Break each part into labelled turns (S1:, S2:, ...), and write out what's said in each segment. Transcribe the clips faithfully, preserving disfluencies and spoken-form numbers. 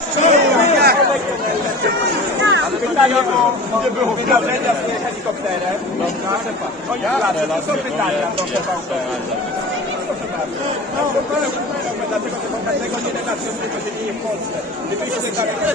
S1: Pytanie o wydarzenia z helikopterem. Oni to są pytania do T V P. Dlaczego tego nie relacjonuje, co się dzieje w Polsce? Gdybyście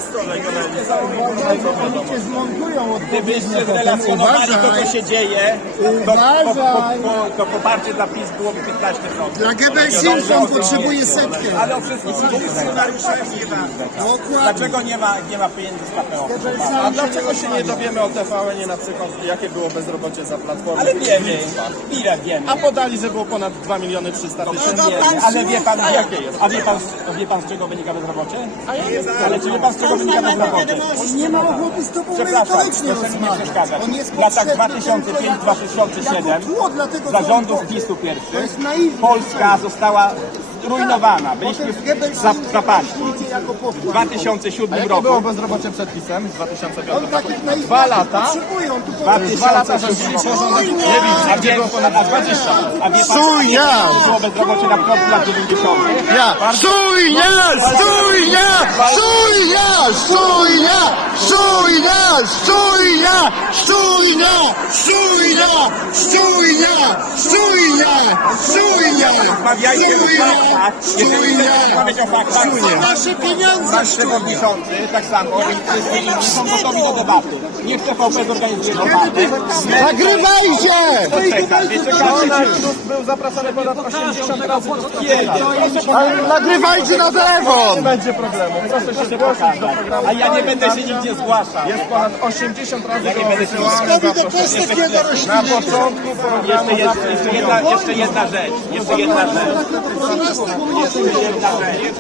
S1: Gdybyście zrelacjonowali to, co się dzieje, to, to, to, to poparcie dla PiS byłoby piętnaście procent.
S2: Dla Gebel Simpson potrzebuje setkę.
S1: Ale o wszystkich funkcjonariuszach nie ma. Dlaczego nie ma, nie ma pieniędzy z K P O?
S3: A dlaczego się nie dowiemy o T V N-ie na przykład, jakie było bezrobocie za Platformę?
S1: Ale wiemy, ile wiemy.
S3: A podali, że było ponad dwa miliony trzysta tysięcy.
S1: Ale wie pan, jakie jest? A wie pan, wie pan z czego wynika bezrobocie? Ale czy wie pan z czego wynika bezrobocie?
S2: On nie ma ochoty z tobą
S1: Przepraszam,
S2: merytorycznie
S1: proszę mi nie
S2: rozmawiać.
S1: przeszkadzać.
S2: On jest
S1: W latach
S2: potrzebny
S1: dwa tysiące piąty do dwa tysiące siódmego za rządów PiSu pierwszych Polska została zrujnowana. Byliśmy zapaści. W dwa tysiące siódmym
S3: Jakie
S1: roku.
S3: było bezrobocie przed PiS-em w dwa tysiące piątym roku?
S2: naiwnych
S3: Dwa lata?
S2: potrzebują. Tu
S1: Dwa
S3: Dwa lata
S1: tysiące
S3: rządzili
S1: siódmym
S3: porządek.
S1: roku.
S3: Nie widzę,
S1: A
S3: gdzie
S1: wie,
S3: było ponad
S1: a
S3: dwadzieścia.
S1: a wie pan,
S2: Stójnia!
S1: jakie było bezrobocie na początku lat dziewięćdziesiątych?
S2: Ja. Stójnia! Stójnia! Stójnia! Stójnia! Stójnia! Stójnia! Stójnia! Stójnia! Stójnia! Stójnia! Stójnia!
S1: Rozmawiajcie o faktach. Jeżeli chcecie rozmawiać o faktach,
S2: Nasze pieniądze!
S1: nasz przewodniczący, tak samo, i wszyscy inni są gotowi do debaty. Niech T V P zorganizuje debatę.
S2: Nagrywajcie!
S1: Poczekaj, czekajcie.
S3: Był zapraszany ponad osiemdziesiąt razy do
S2: Ale nagrywajcie na telefon!
S3: Nie będzie problemu. Proszę się zgłosić do programu.
S1: A ja nie będę się nigdzie zgłaszał.
S3: Jest ponad osiemdziesiąt razy
S1: Ja nie będę się
S3: do
S2: do kostek nie
S3: Na
S2: dorośli.
S3: początku programu
S1: Jeszcze, jest, jeszcze, jedna, jeszcze jedna rzecz. Jeszcze jedna rzecz. Jeszcze jedna rzecz.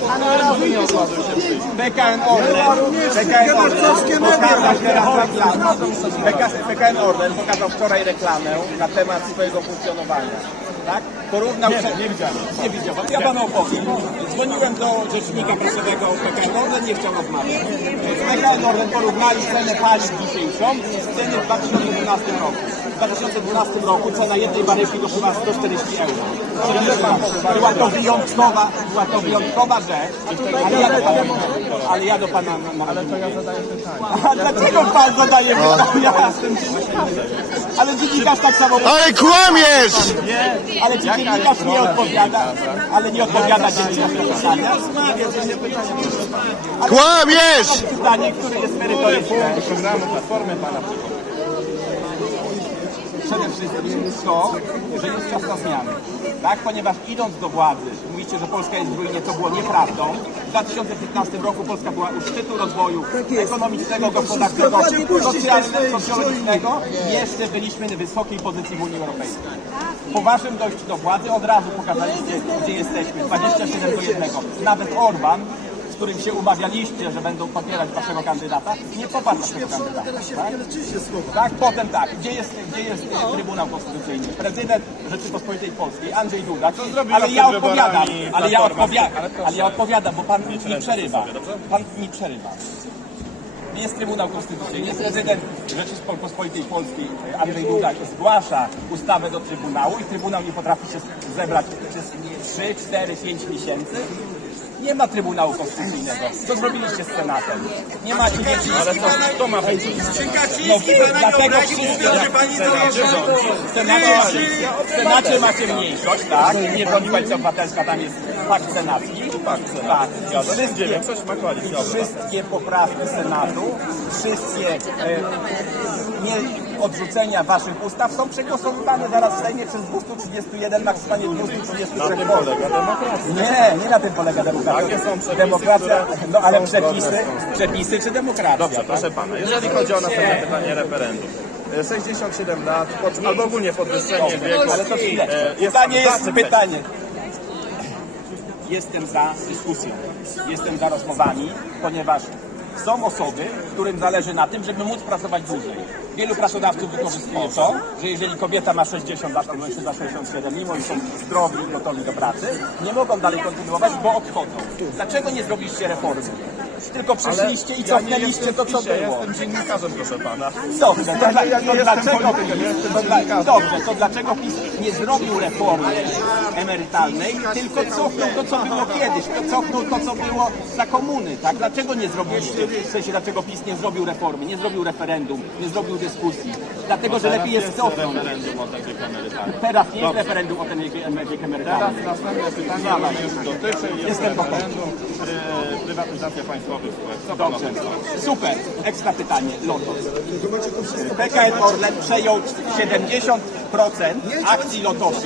S1: P K N Orlen, P K N Orlen pokazał teraz reklamę. P K N Orlen pokazał wczoraj reklamę na temat swojego funkcjonowania. Tak? Porównał nie, nie widziałem. Nie widział. Ja panu opowiem. Dzwoniłem do rzecznika prasowego P K N Orlen, nie chciał rozmawiać. Z P K N Orlen porównali cenę paliw dzisiejszą z ceny w dwa tysiące dwunastym roku. W dwa tysiące dwunastym roku cena jednej baryki doszła sto czterdzieści euro. Była to wyjątkowa, była to wyjątkowa rzecz, ale ja do pana, ale ja do pana ale to ja zadaję pytanie. A dlaczego pan zadaje pytania? Ale dziennikarz tak samo.
S2: Ale kłamiesz!
S1: Ale czy dziennikarz nie odpowiada? Ale nie odpowiada dziennikarz na pytania?
S2: Kłamiesz!
S1: Pytanie, które jest merytoryczne.
S3: programu Platformy pana
S1: Przede wszystkim to, że jest czas na zmiany. Tak? Ponieważ idąc do władzy, mówicie, że Polska jest w ruinie, co było nieprawdą. W dwa tysiące piętnastym roku Polska była u szczytu rozwoju ekonomicznego, gospodarczego, socjalnego, socjologicznego i jeszcze byliśmy na wysokiej pozycji w Unii Europejskiej. Po waszym dojściu do władzy od razu pokazaliście, gdzie jesteśmy. dwadzieścia siedem do jednego. Nawet Orban, z którym się umawialiście, że będą popierać waszego kandydata, nie poparł waszego kandydata. Tak? tak, potem tak. Gdzie jest, gdzie jest Trybunał Konstytucyjny? Prezydent Rzeczypospolitej Polskiej, Andrzej Duda. Ale ja odpowiadam, ale ja odpowiadam, ale ja odpowiadam, bo pan mi przerywa. Pan mi przerywa. Jest Trybunał Konstytucyjny, prezydent Rzeczypospolitej Polskiej Andrzej Duda zgłasza ustawę do Trybunału i Trybunał nie potrafi się zebrać przez trzy, cztery, pięć miesięcy. Nie ma Trybunału Konstytucyjnego. Co zrobiliście z Senatem? Nie macie więcej. Ale to, to ma być. No, dlatego wszyscy w Senacie, w Senacie macie mniejszość, tak? Nie broni Koalicja Obywatelska, tam jest pakt senacki. Tak. Wszystkie, wszystkie poprawki Senatu, wszystkie e, nie, odrzucenia waszych ustaw są przegłosowywane zaraz w Sejmie przez dwieście trzydzieści jeden na stanie dwieście trzydzieści trzy posłów. Nie, nie na tym polega demokracja.
S3: Jakie są przepisy,
S1: Demokracja,
S3: które
S1: no ale
S3: są
S1: przepisy, przepisy czy demokracja?
S3: Dobrze,
S1: tak?
S3: proszę pana, jeżeli chodzi o następne pytanie referendum. sześćdziesiąt siedem lat, albo ogólnie podwyższenie wieku.
S1: Ale to chwilę.
S3: e, jest
S1: Pytanie
S3: za
S1: jest
S3: tym
S1: pytanie. Jestem za dyskusją, jestem za rozmowami, ponieważ są osoby, którym zależy na tym, żeby móc pracować dłużej. Wielu pracodawców wykorzystuje to, że jeżeli kobieta ma sześćdziesiąt lat, to mężczyzna sześćdziesiąt siedem, mimo że są zdrowi i gotowi do pracy, nie mogą dalej kontynuować, bo odchodzą. Dlaczego nie zrobiliście reformy? Tylko przyszliście i cofnęliście to, co było.
S3: Ja jestem dziennikarzem, proszę pana.
S1: Dobrze, to, dla,
S3: Ja nie
S1: to
S3: jestem
S1: dlaczego
S3: politykiem, ja jestem
S1: to dla,
S3: dziennikarzem.
S1: dobrze, to dlaczego PiS nie zrobił reformy emerytalnej, tylko cofnął to, co było kiedyś, to cofnął to, co było za komuny, tak? Dlaczego nie zrobiliście, w sensie dlaczego PiS nie zrobił reformy, nie zrobił referendum, nie zrobił dyskusji? Dlatego, że lepiej jest cofnąć.
S3: referendum o ten wiek emerytalny.
S1: Teraz nie jest referendum o ten wiek wiek emerytalny.
S3: Teraz następne pytanie również dotyczy jest
S1: Jestem gotowy.
S3: referendum pry, prywatyzacja państwowych spółek. Co pan o
S1: Dobrze,
S3: tym sądzi?
S1: super, ekstra pytanie, Lotos. P K N Orlen przejął siedemdziesiąt procent akcji Lotosu,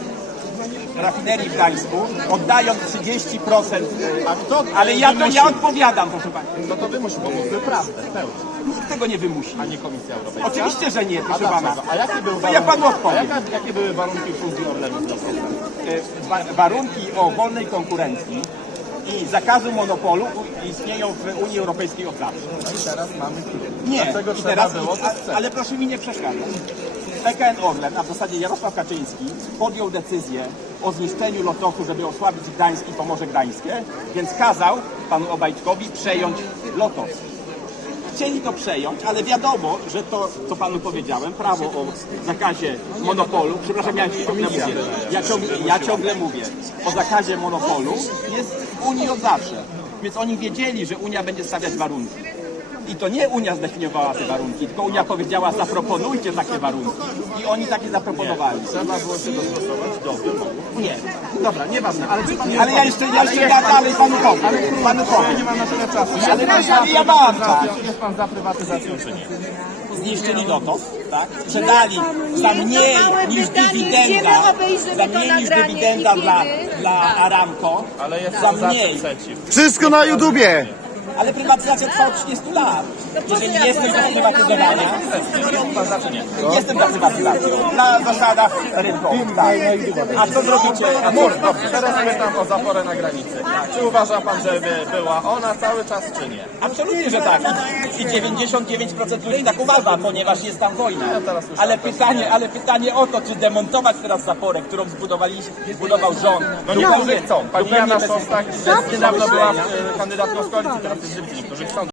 S1: rafinerii w Gdańsku, oddając trzydzieści procent.
S3: A kto
S1: Ale ja to ja odpowiadam, proszę Pani.
S3: No to wymusi, bo mógłby prawdę, pełną,
S1: Nikt tego nie wymusi.
S3: a nie Komisja Europejska.
S1: Oczywiście, że nie,
S3: A
S1: proszę Pana.
S3: dlaczego? A jakie były
S1: To ja Panu
S3: a
S1: odpowiem.
S3: jaka, jakie były warunki fuzji Orlenu z Lotusem?
S1: E, wa- Warunki o wolnej konkurencji i zakazu monopolu u- istnieją w Unii Europejskiej od zawsze.
S3: No i teraz mamy
S1: Nie,
S3: Dlaczego
S1: i
S3: trzeba
S1: teraz,
S3: było to
S1: a,
S3: wcześniej?
S1: ale proszę mi nie przeszkadzać. P K N Orlen, a w zasadzie Jarosław Kaczyński, podjął decyzję o zniszczeniu Lotosu, żeby osłabić Gdańsk i Pomorze Gdańskie, więc kazał panu Obajtkowi przejąć Lotos. Chcieli to przejąć, ale wiadomo, że to, co panu powiedziałem, prawo o zakazie monopolu, przepraszam, ja ciągle mówię, ja ciągle, ja ciągle mówię o zakazie monopolu, jest w Unii od zawsze. Więc oni wiedzieli, że Unia będzie stawiać warunki. I to nie Unia zdefiniowała te warunki, tylko Unia powiedziała, zaproponujcie takie warunki. I oni takie zaproponowali.
S3: Trzeba było się dostosować do wymogów.
S1: Nie.
S3: Dobra, nieważne, ale czy pan nie
S1: Ale ja jeszcze, ja jeszcze ja dalej panu powiem. Panu powiem.
S3: nie ma na tyle czasu.
S1: Ale, ale ja mam czas.
S3: Jest pan za prywatyzacją czy nie?
S1: Zniszczyli Lotos, tak? Sprzedali za mniej niż dywidenda, za mniej niż dywidenda dla, dla Aramco,
S3: Ale jest
S1: za
S3: pan za czy
S1: mniej.
S3: przeciw?
S2: Wszystko na YouTubie.
S1: Ale prywatyzacja trwa od trzydziestu lat. Jeżeli nie jesteś za prywatyzowania,
S3: Jest pan za czy nie?
S1: jestem za prywatyzacją. Na zasadach rynkowych, tak. A co zrobicie? A co,
S3: Dobrze, teraz pytam o zaporę na granicy. Czy uważa pan, że by była ona cały czas, czy nie?
S1: Absolutnie, że tak. I dziewięćdziesiąt dziewięć procent ludzi tak uważa, ponieważ jest tam wojna.
S3: teraz słyszałem
S1: Ale
S3: też.
S1: pytanie, ale pytanie o to, czy demontować teraz zaporę, którą zbudowaliśmy, zbudował rząd.
S3: No niektórzy
S1: zupełnie-
S3: chcą. Pani
S1: zupełnie
S3: Jana
S1: bez-
S3: Szostak niedawno była e, kandydatką z koalicji, teraz jest Żywcy, niektórzy chcą.